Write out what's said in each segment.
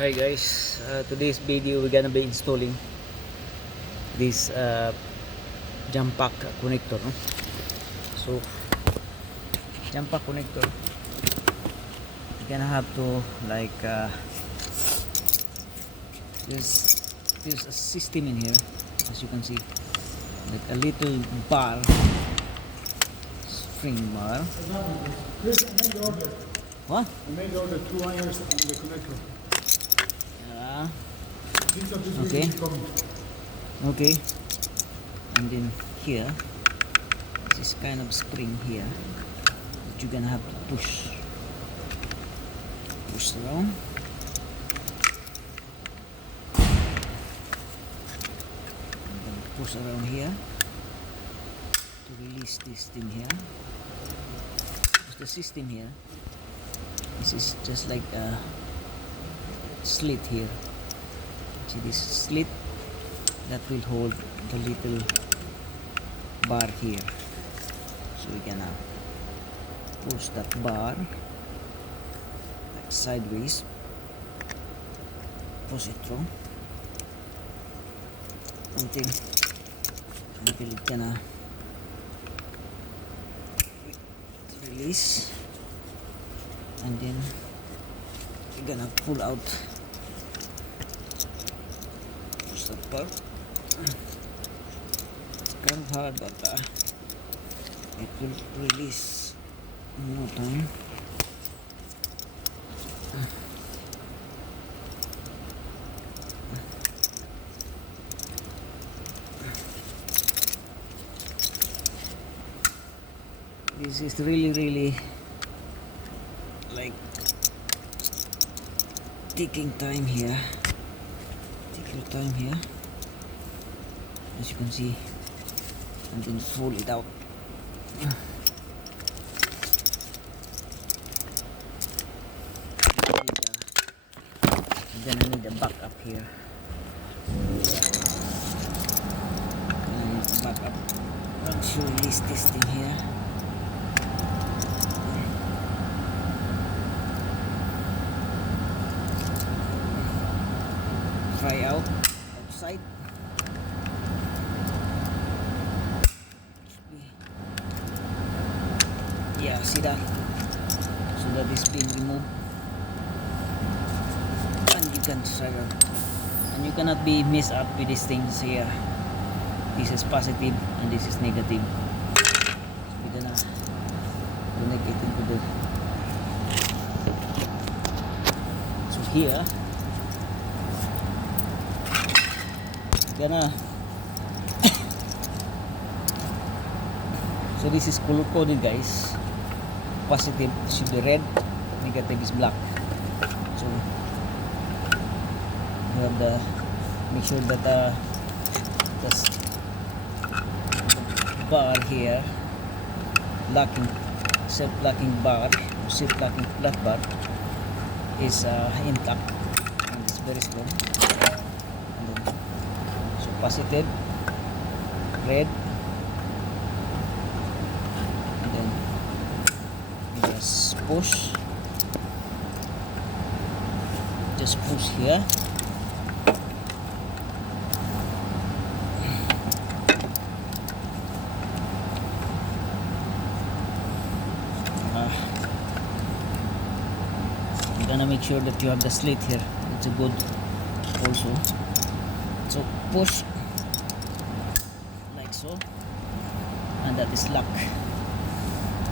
Hi guys, today's video we're gonna be installing this jump pack connector, no? So jump pack connector, you're gonna have to like there's a system in here, as you can see, like a little bar, spring bar. Chris, I made the order. What? I made the order 2 wires and the connector. Yeah. Things of this Okay. will be coming. Okay. And then here, this kind of spring here that you're gonna have to push around. And then push around here to release this thing here. Because the system here, this is just like a slit here. See this slit that will hold the little bar here. So we're gonna push that bar like sideways, push it through until it gonna release, and then we're gonna pull out, push that part. It's kind of hard, but it will release in no time. This is really like taking time here, as you can see, and then fold it out. And then I need a backup here. I need a backup to release this thing here. Try outside. Yeah, see that? So that is being removed, and you can try out, and you cannot be messed up with these things here. This is positive and this is negative. So we're gonna connect it into the, so here gonna so this is color coded, guys. Positive should be red, negative is black. So you have the, make sure that the bar here, locking, self-locking bar, self-locking flat bar is intact, and it's very strong. And then, so positive, red, and then you just push here. You're gonna make sure that you have the slit here. It's a good also. So push like so, and that is lock,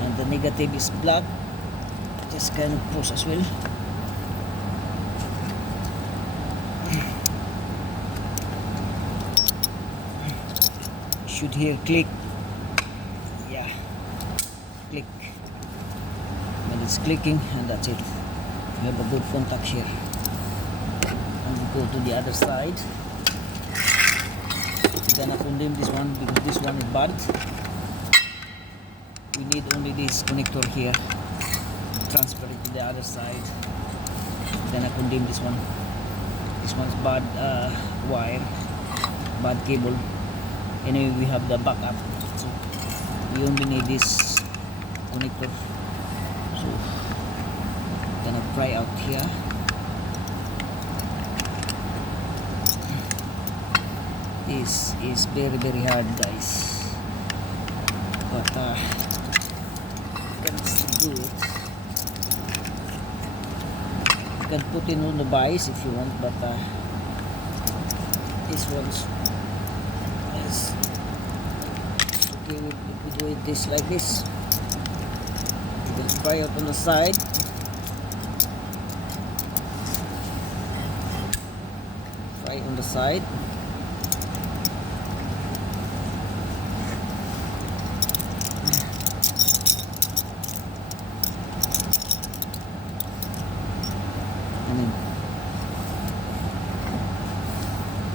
and the negative is black. Just kind of push as well. Should hear click. Yeah, click. When it's clicking, and that's it. You have a good contact here. And we go to the other side. We're gonna condemn this one because this one is bad. We need only this connector here. Transfer it to the other side. We're gonna condemn this one. This one's bad wire, bad cable. Anyway, we have the backup, so we only need this connector. So gonna pry out here. this is very hard, guys, but you can still do it. You can put in on the bias if you want, but this one's is okay. We do it this like this. You can fry it on the side. Fry on the side. And then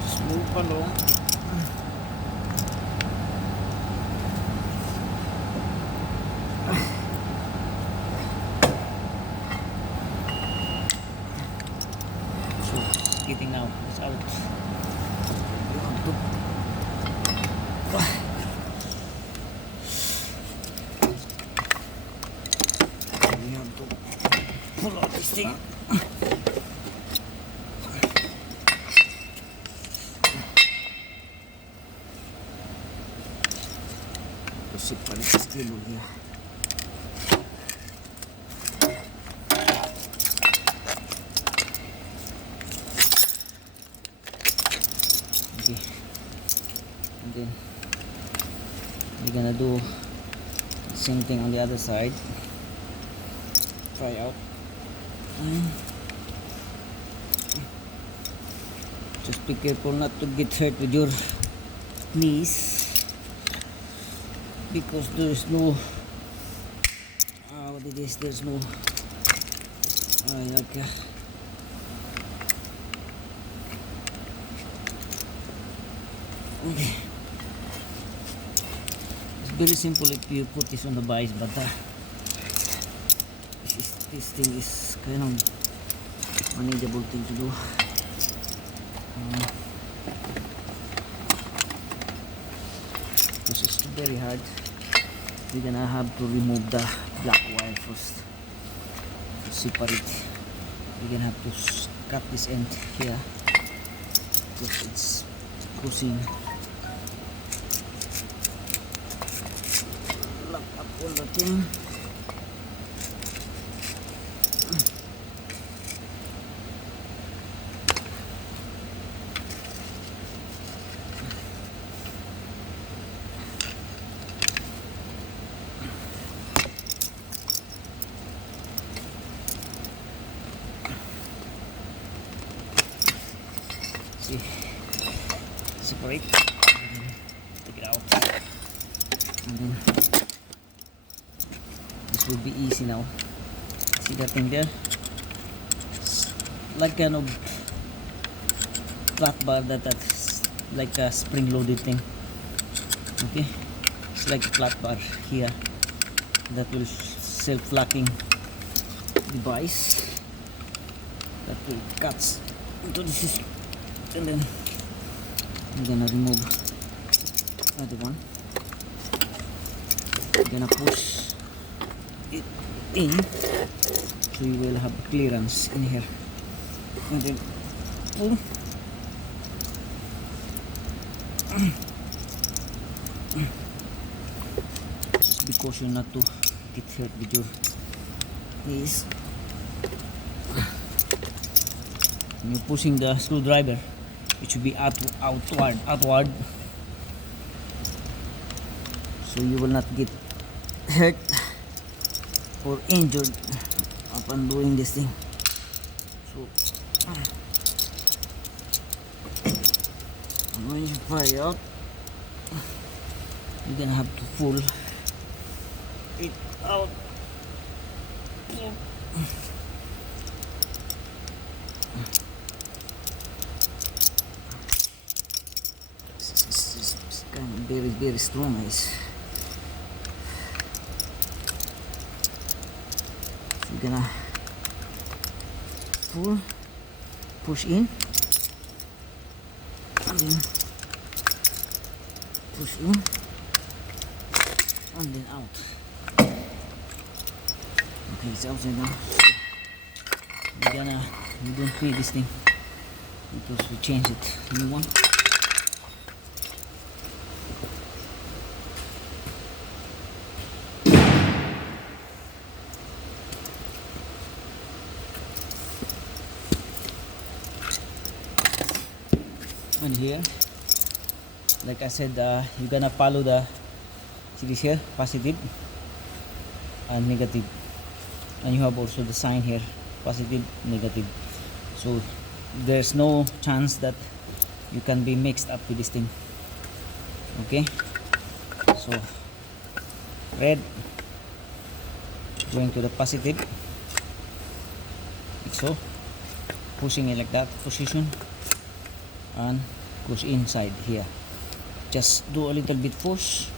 just move along. Getting now, it's out. You want to pull out this thing. To separate this cable here. Okay, and then we're gonna do the same thing on the other side. Try out. Just be careful not to get hurt with your knees, because there is no what it is, there's no like okay. It's very simple if you put this on the bias, but this thing is kind of manageable thing to do. This is very hard. We're gonna have to remove the black wire first to separate. We're gonna have to cut this end here because it's pushing. Lock up all the thing. See, separate, and then take it out, and then this will be easy now. See that thing there? It's like kind of flat bar that's like a spring loaded thing. Okay, it's like a flat bar here that will self-locking device that will cut into this. And then I'm gonna remove other one. I'm gonna push it in so you will have clearance in here, and then pull. Just be cautious not to get hurt with your knees. When you're pushing the screwdriver, it should be outward, so you will not get hurt or injured upon doing this thing. So when you fire out, you're gonna have to pull it out. It's kind of very strong, guys. So you're gonna push in, and then push in, and then out. Okay, it's outside now. So we don't pay this thing because we change it. New one. and here, like I said, you're gonna follow the, see this here, positive and negative, and you have also the sign here, positive, negative. So there's no chance that you can be mixed up with this thing. Okay, so red going to the positive, like so, pushing it like that position, and goes inside here. Just do a little bit force.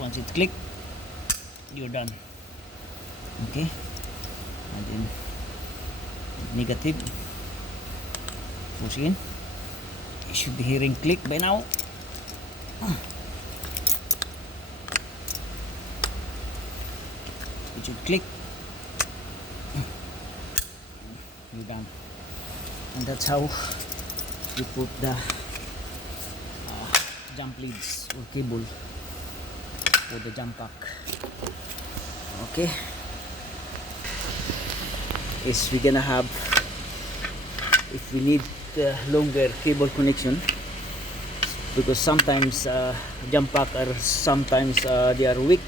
Once it click, you're done. Okay, and then negative, push in. You should be hearing click by now. It should click. You're done. And that's how you put the jump leads or cable for the jump pack. Okay, is we're gonna have, if we need longer cable connection, because sometimes jump pack are sometimes they are weak,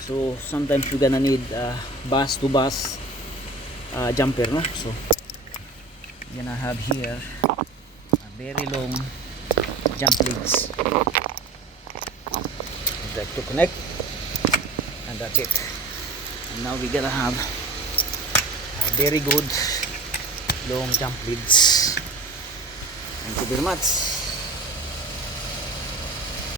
so sometimes you're gonna need bus to bus jumper, no? So you're gonna have here a very long jump leads that to connect, and that's it. And now we're gonna have a very good long jump leads. Thank you very much.